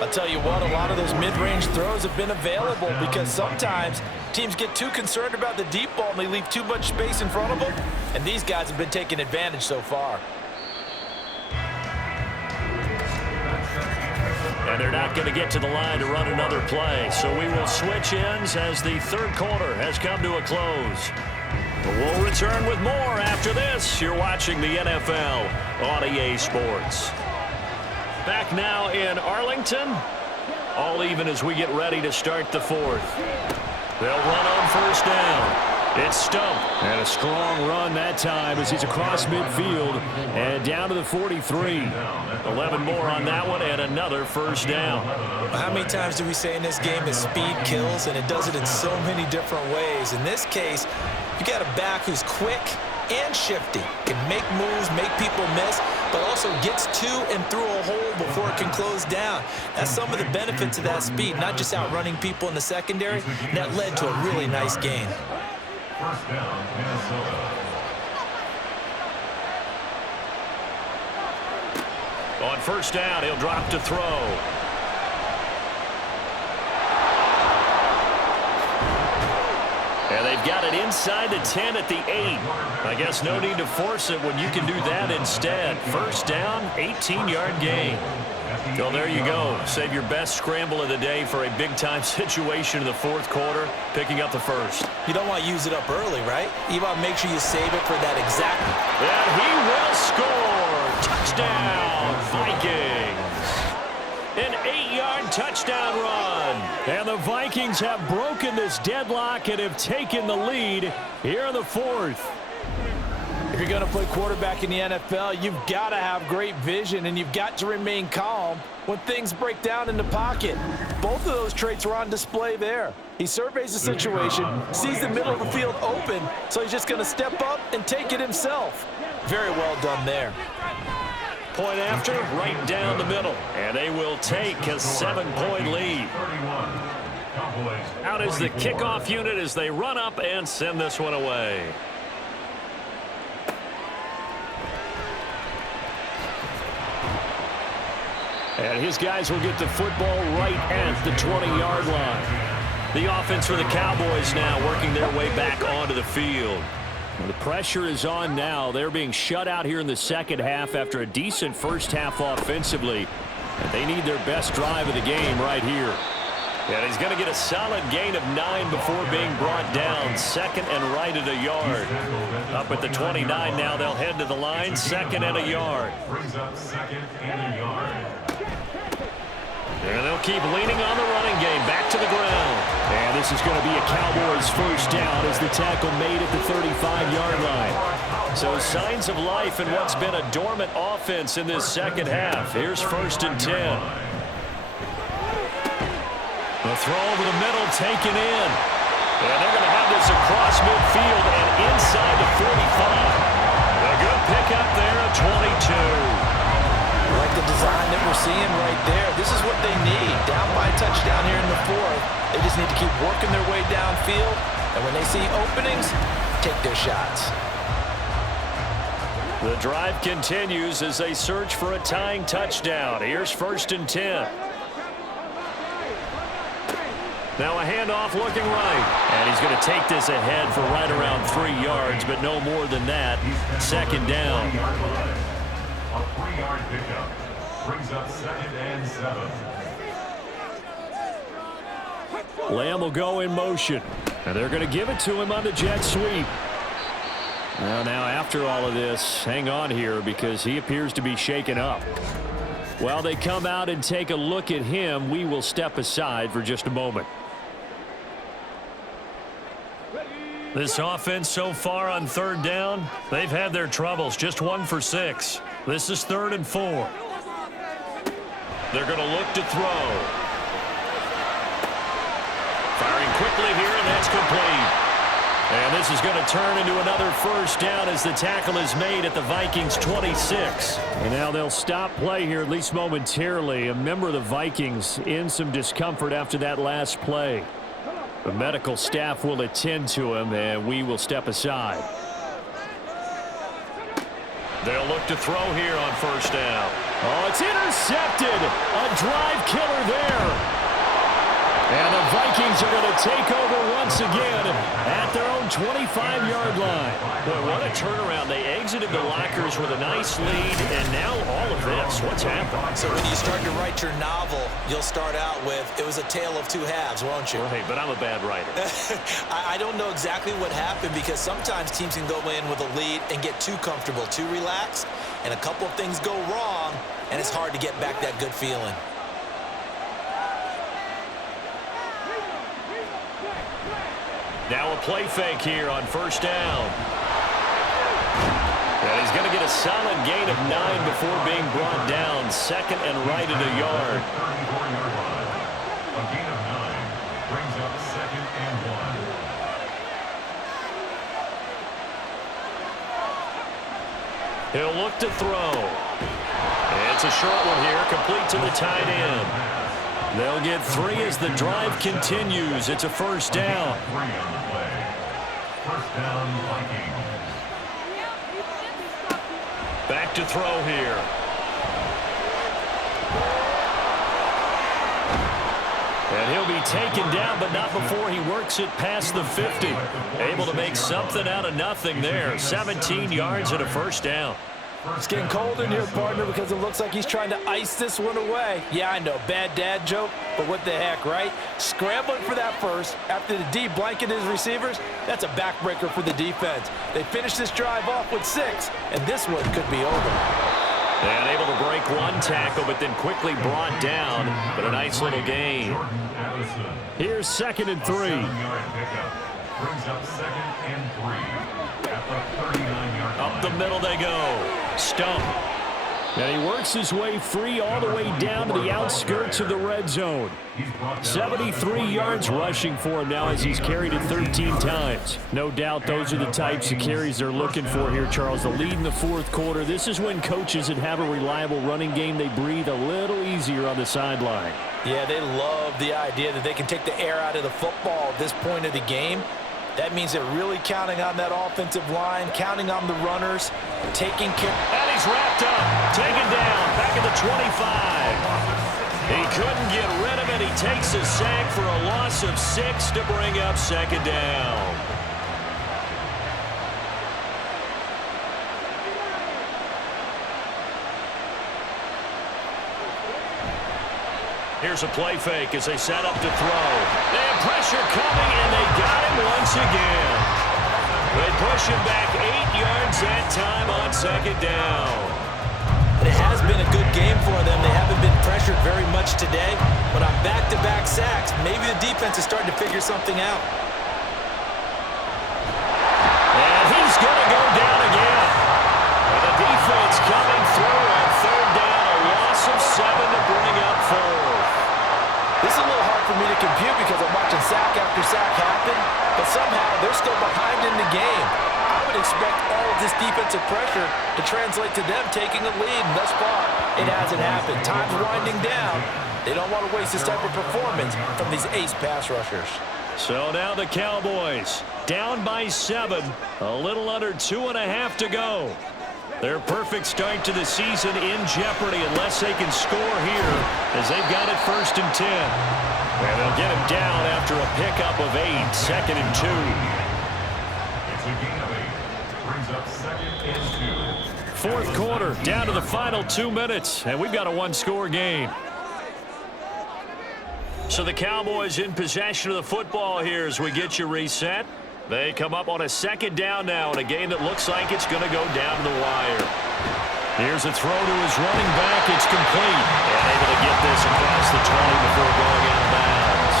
I'll tell you what, a lot of those mid-range throws have been available because sometimes teams get too concerned about the deep ball and they leave too much space in front of them. And these guys have been taking advantage so far. And they're not going to get to the line to run another play. So we will switch ends as the third quarter has come to a close. We'll return with more after this. You're watching the NFL on EA Sports. Back now in Arlington. All even as we get ready to start the fourth. They'll run on first down. It's Stump. And a strong run that time as he's across midfield and down to the 43. 11 more on that one and another first down. How many times do we say in this game that speed kills, and it does it in so many different ways? In this case, you got a back who's quick and shifty, can make moves, make people miss, but also gets to and through a hole before it can close down. That's some of the benefits of that speed, not just outrunning people in the secondary, and that led to a really nice gain. First down, Minnesota. On first down, he'll drop to throw. And they've got it inside the 10 at the 8. I guess no need to force it when you can do that instead. First down, 18-yard gain. So there you go. Save your best scramble of the day for a big-time situation in the fourth quarter, picking up the first. You don't want to use it up early, right? You want to make sure you save it for that exact. And he will score. Touchdown, Vikings. An 8-yard touchdown run. And the Vikings have broken this deadlock and have taken the lead here in the fourth. If you're going to play quarterback in the NFL, you've got to have great vision, and you've got to remain calm when things break down in the pocket. Both of those traits were on display there. He surveys the situation, sees the middle of the field open, so he's just going to step up and take it himself. Very well done there. Point after, right down the middle. And they will take a 7-point lead. Out is the kickoff unit as they run up and send this one away. And his guys will get the football right at the 20-yard line. The offense for the Cowboys now working their way back onto the field. Well, the pressure is on now. They're being shut out here in the second half after a decent first half offensively. And they need their best drive of the game right here. And he's going to get a solid gain of 9 before being brought down. Second and right at a yard. Up at the 29 now, they'll head to the line. Second and a yard. Brings up second and a yard. And they'll keep leaning on the running game. Back to the ground. And this is going to be a Cowboys first down as the tackle made at the 35-yard line. So signs of life in what's been a dormant offense in this second half. Here's first and 10. The throw over the middle taken in. And they're going to have this across midfield and inside the 45. A good pickup there at 22. I like the design that we're seeing right there. This is what they need. Down by a touchdown here in the fourth. They just need to keep working their way downfield. And when they see openings, take their shots. The drive continues as they search for a tying touchdown. Here's first and 10. Now a handoff looking right. And he's going to take this ahead for right around 3 yards, but no more than that. Second down. A 3-yard pickup brings up second and 7. Lamb will go in motion. And they're going to give it to him on the jet sweep. Well, now after all of this, hang on here because he appears to be shaken up. While they come out and take a look at him, we will step aside for just a moment. This offense so far on third down, they've had their troubles. Just 1 for 6. This is 3rd and 4. They're going to look to throw. Firing quickly here, and that's complete. And this is going to turn into another first down as the tackle is made at the Vikings 26. And now they'll stop play here, at least momentarily. A member of the Vikings in some discomfort after that last play. The medical staff will attend to him, and we will step aside. They'll look to throw here on first down. Oh, it's intercepted. A drive killer there. And the Vikings are going to take over once again at their own 25-yard line. Boy, what a turnaround. They exited the lockers with a nice lead, and now all of this. What's happened? So when you start to write your novel, you'll start out with, it was a tale of two halves, won't you? Right, but I'm a bad writer. I don't know exactly what happened because sometimes teams can go in with a lead and get too comfortable, too relaxed, and a couple of things go wrong, and it's hard to get back that good feeling. Now a play fake here on first down. And he's going to get a solid gain of 9 before being brought down. Second and right at a yard. 34-yard line. A gain of 9 brings up second and 1. He'll look to throw. It's a short one here, complete to the tight end. They'll get 3 as the drive continues. It's a first down. 3 on the play. First down, Vikings. Back to throw here. And he'll be taken down, but not before he works it past the 50. Able to make something out of nothing there. 17 yards and a first down. It's getting cold in here, partner, because it looks like he's trying to ice this one away. Yeah, I know, bad dad joke, but what the heck, right? Scrambling for that first after the D blanket his receivers, that's a backbreaker for the defense. They finish this drive off with 6, and this one could be over. And able to break one tackle, but then quickly brought down, but a nice little gain. Here's second and 3. 7-yard pickup brings up second and 3 at the 39-yard line. Up the middle they go. Stump. And he works his way free all the way down to the outskirts of the red zone. 73 yards rushing for him now as he's carried it 13 times. No doubt those are the types of carries they're looking for here, Charles. The lead in the fourth quarter. This is when coaches that have a reliable running game, they breathe a little easier on the sideline. Yeah, they love the idea that they can take the air out of the football at this point of the game. That means they're really counting on that offensive line, counting on the runners, taking care. And he's wrapped up, taken down, back at the 25. He couldn't get rid of it. He takes a sack for a loss of 6 to bring up second down. Here's a play fake as they set up to throw. They have pressure coming, and they got him once again. They push him back 8 yards that time on second down. It has been a good game for them. They haven't been pressured very much today, but on back-to-back sacks, maybe the defense is starting to figure something out. And he's going to go down again. And the defense coming through on third down, a loss of 7 to bring up 4. This is a little hard for me to compute because I'm watching sack after sack happen, but somehow they're still behind in the game. I would expect all of this defensive pressure to translate to them taking a lead, and thus far, it hasn't happened. Time's winding down. They don't want to waste this type of performance from these ace pass rushers. So now the Cowboys down by 7, a little under 2.5 to go. Their perfect start to the season in jeopardy unless they can score here as they've got it first and 10. And they'll get him down after a pickup of 8, second and 2. It's a gain of 8. Brings up second and 2. Fourth quarter, down to the final 2 minutes, and we've got a one-score game. So the Cowboys in possession of the football here as we get you reset. They come up on a second down now in a game that looks like it's going to go down to the wire. Here's a throw to his running back. It's complete. And able to get this across the 20 before going out of bounds.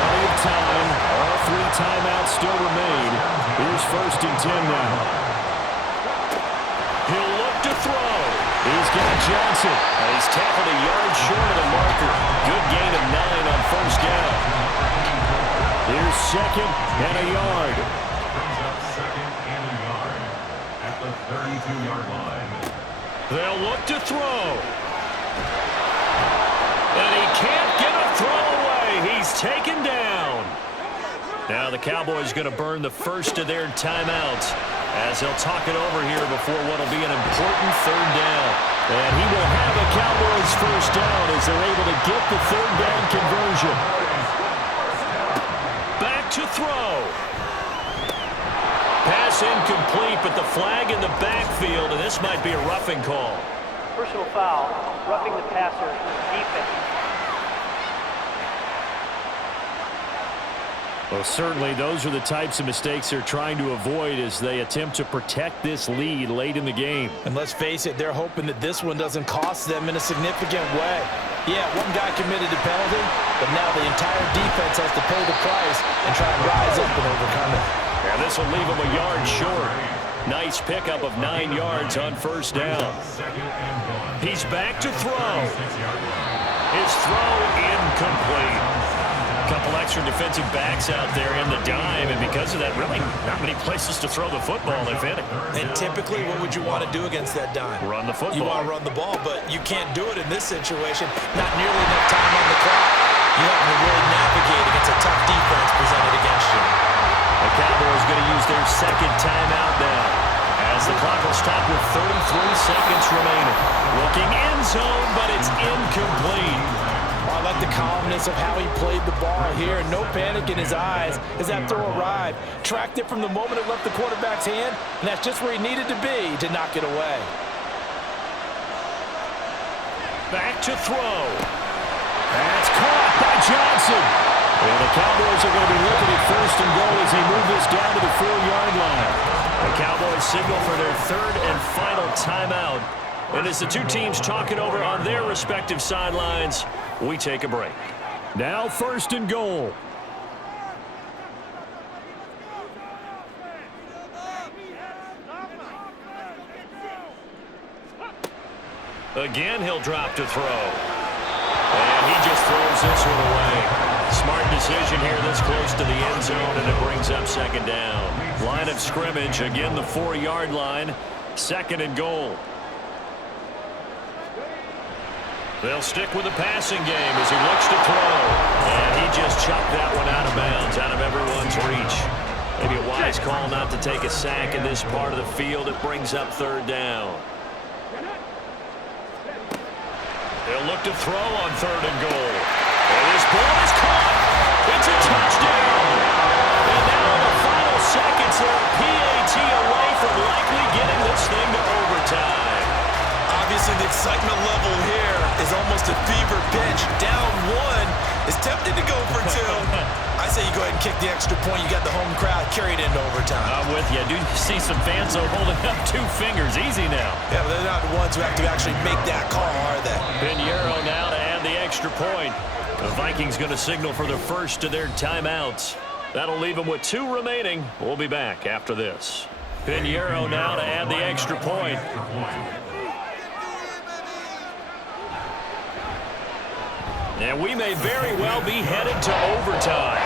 Plenty of time. All 3 timeouts still remain. Here's first and 10 now. He'll look to throw. He's got Johnson. And he's tackled a yard short of the marker. Good gain of 9 on first down. Here's second and a yard. Brings up second and a yard at the 32-yard line. They'll look to throw. And he can't get a throw away. He's taken down. Now the Cowboys going to burn the first of their timeouts as they'll talk it over here before what will be an important third down. And he will have a Cowboys first down as they're able to get the third down conversion. Back to throw. Pass incomplete, but the flag in the backfield, and this might be a roughing call. Personal foul, roughing the passer, defense. Well, certainly those are the types of mistakes they're trying to avoid as they attempt to protect this lead late in the game. And let's face it, they're hoping that this one doesn't cost them in a significant way. Yeah, one guy committed a penalty, but now the entire defense has to pay the price and try and rise up and overcome it. And this will leave him a yard short. Nice pickup of 9 yards on first down. He's back to throw. His throw incomplete. Couple extra defensive backs out there in the dime, and because of that, really not many places to throw the football, if any. And typically, what would you want to do against that dime? Run the football. You want to run the ball, but you can't do it in this situation. Not nearly enough time on the clock. You have to really navigate against a tough defense presented against you. The Cowboys going to use their second timeout now, as the clock will stop with 33 seconds remaining. Looking end zone, but it's incomplete. I like the calmness of how he played the ball here. No panic in his eyes as that throw arrived. Tracked it from the moment it left the quarterback's hand, and that's just where he needed to be to knock it away. Back to throw. That's caught by Johnson. And the Cowboys are going to be looking at first and goal as they move this down to the 4-yard line. The Cowboys signal for their third and final timeout. And as the two teams talk it over on their respective sidelines, we take a break. Now first and goal. Again, he'll drop to throw. And he just throws this one away. Smart decision here this close to the end zone, and it brings up second down. Line of scrimmage, again the 4-yard line. Second and goal. They'll stick with the passing game as he looks to throw. And he just chopped that one out of bounds, out of everyone's reach. Maybe a wise call not to take a sack in this part of the field. It brings up third down. They'll look to throw on third and goal. And this ball is caught. It's a touchdown. And now in the final seconds, they're a PAT away from likely getting this thing to overtime. Obviously, the excitement level here is almost a fever pitch. Down one, is tempted to go for two. I say you go ahead and kick the extra point. You got the home crowd carried into overtime. I'm with you. I do see some fans holding up 2 fingers. Easy now. Yeah, but they're not the ones who have to actually make that call, are they? Pinheiro now to add the extra point. The Vikings going to signal for the first of their timeouts. That'll leave them with 2 remaining. We'll be back after this. Pinheiro now to add the extra point. And we may very well be headed to overtime.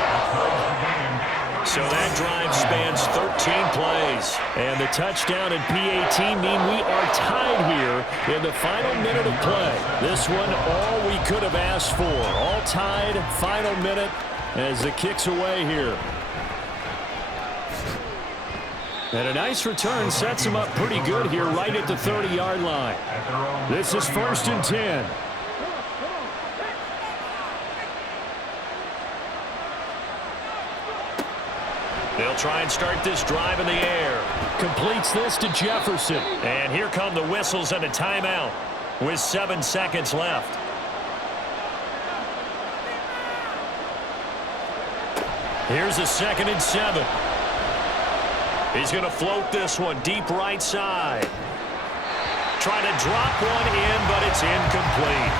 So that drive spans 13 plays. And the touchdown and PAT mean we are tied here in the final minute of play. This one, all we could have asked for. All tied, final minute as the kick's away here. And a nice return sets him up pretty good here right at the 30-yard line. This is first and 10. They'll try and start this drive in the air. Completes this to Jefferson. And here come the whistles and a timeout with 7 seconds left. Here's a 2nd and 7. He's going to float this one deep right side. Trying to drop one in, but it's incomplete.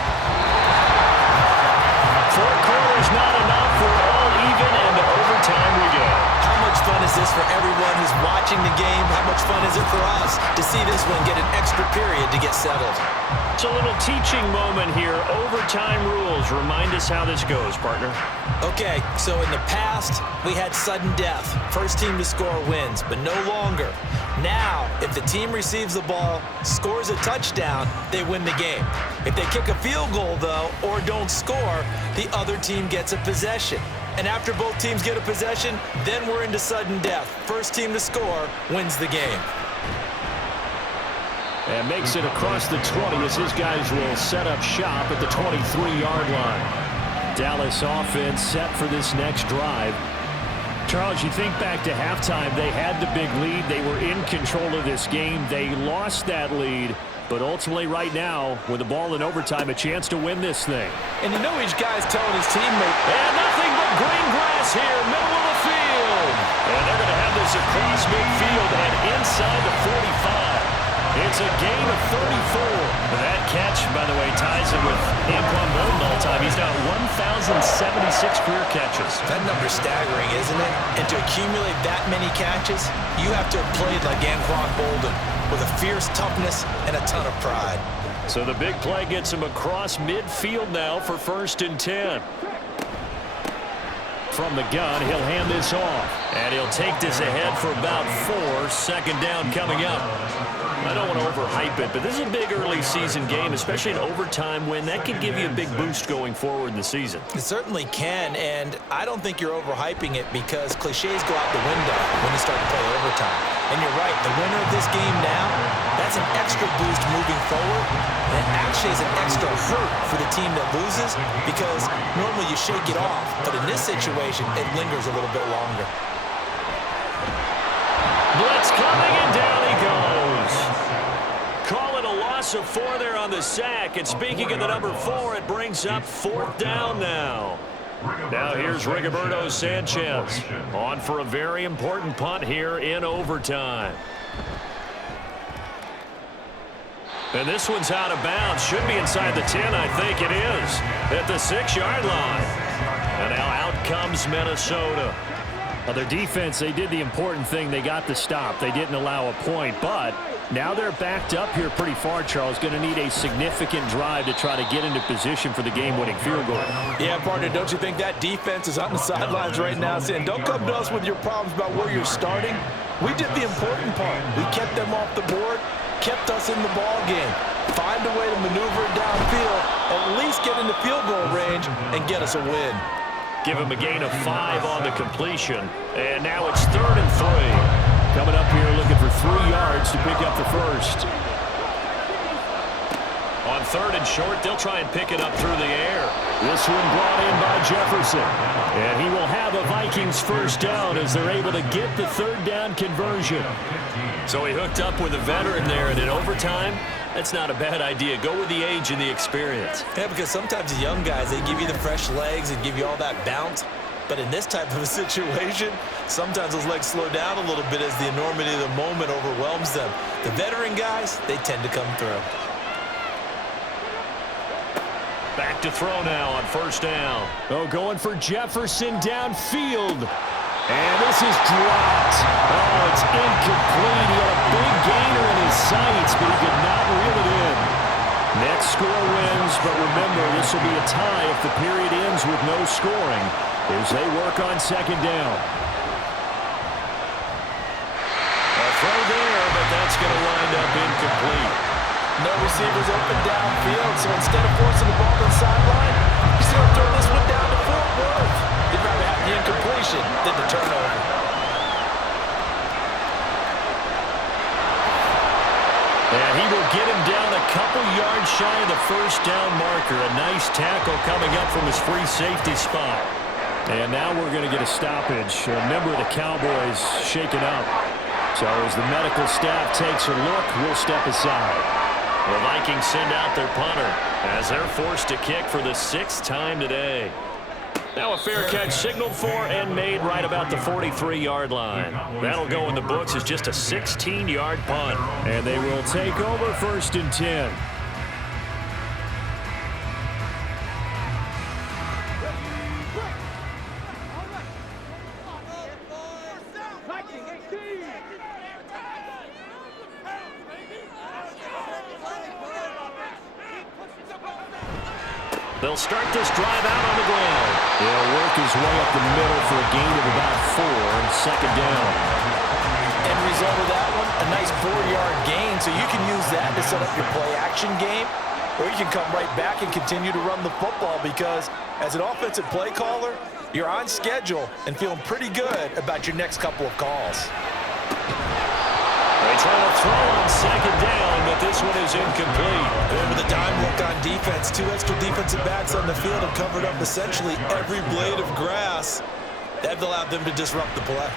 4 quarters not enough for all even, and to overtime we go. How much fun is this for everyone who's watching the game? How much fun is it for us to see this one get an extra period to get settled? It's a little teaching moment here. Overtime rules. Remind us how this goes, partner. Okay, so in the past, we had sudden death. First team to score wins, but no longer. Now, if the team receives the ball, scores a touchdown, they win the game. If they kick a field goal, though, or don't score, the other team gets a possession. And after both teams get a possession, then we're into sudden death. First team to score wins the game. And makes it across the 20 as his guys will set up shop at the 23-yard line. Dallas offense set for this next drive. Charles, you think back to halftime, they had the big lead. They were in control of this game. They lost that lead. But ultimately right now, with the ball in overtime, a chance to win this thing. And you know each guy's telling his teammate, and nothing but green grass here, middle of the field. And they're going to have this across midfield and inside the 45. It's a gain of 34. That catch, by the way, ties him with Anquan Bolden all time. He's got 1,076 career catches. That number's staggering, isn't it? And to accumulate that many catches, you have to have played like Anquan Bolden, with a fierce toughness and a ton of pride. So the big play gets him across midfield now for 1st and 10. From the gun, he'll hand this off. And he'll take this ahead for about 4. Second down coming up. I don't want to overhype it, but this is a big early season game, especially an overtime win. That could give you a big boost going forward in the season. It certainly can, and I don't think you're overhyping it because cliches go out the window when you start to play overtime. And you're right, the winner of this game now, that's an extra boost moving forward. And it actually is an extra hurt for the team that loses because normally you shake it off, but in this situation, it lingers a little bit longer. Blitz coming, and down he goes. Call it a loss of 4 there on the sack. And speaking of the number 4, it brings up 4th down now. Now here's Rigoberto Sanchez on for a very important punt here in overtime. And this one's out of bounds. Should be inside the 10, I think it is. At the 6-yard line. And now out comes Minnesota. Well, their defense, they did the important thing. They got the stop. They didn't allow a point, but now they're backed up here pretty far, Charles. Going to need a significant drive to try to get into position for the game-winning field goal. Yeah, partner, don't you think that defense is on the sidelines right now saying, don't come to us with your problems about where you're starting. We did the important part. We kept them off the board, kept us in the ball game. Find a way to maneuver it downfield, at least get into field goal range, and get us a win. Give him a gain of 5 on the completion. And now it's 3rd and 3. Coming up here looking for 3 yards to pick up the first. On 3rd and short, they'll try and pick it up through the air. This one brought in by Jefferson. And he will have a Vikings first down as they're able to get the 3rd down conversion. So he hooked up with a veteran there, and in overtime, that's not a bad idea. Go with the age and the experience. Yeah, because sometimes the young guys, they give you the fresh legs and give you all that bounce. But in this type of a situation, sometimes those legs slow down a little bit as the enormity of the moment overwhelms them. The veteran guys, they tend to come through. Back to throw now on 1st down. Oh, going for Jefferson downfield. And this is dropped. Oh, it's incomplete. He had a big gainer in his sights, but he could not reel it in. Next score wins, but remember, this will be a tie if the period ends with no scoring as they work on 2nd down. A throw there, but that's going to wind up incomplete. No receivers open downfield, so instead of forcing the ball to the sideline, he's going to throw this one down to Fort Worth. He'd rather have the incompletion than the turnover. And he will get him down a couple yards shy of the 1st down marker. A nice tackle coming up from his free safety spot. And now we're going to get a stoppage. A member of the Cowboys shaken up. So as the medical staff takes a look, we'll step aside. The Vikings send out their punter as they're forced to kick for the 6th time today. Now a fair catch signaled for and made right about the 43-yard line. That'll go in the books as just a 16-yard punt. And they will take over 1st and 10. They'll start this drive out on the ground. He'll work his way up the middle for a gain of about 4 and 2nd down. End result of that one, a nice 4-yard gain, so you can use that to set up your play-action game. or you can come right back and continue to run the football because as an offensive play caller, you're on schedule and feeling pretty good about your next couple of calls. They try to throw on second down, but this one is incomplete. And with a dime look on defense, 2 extra defensive backs on the field have covered up essentially every blade of grass. That allowed them to disrupt the play.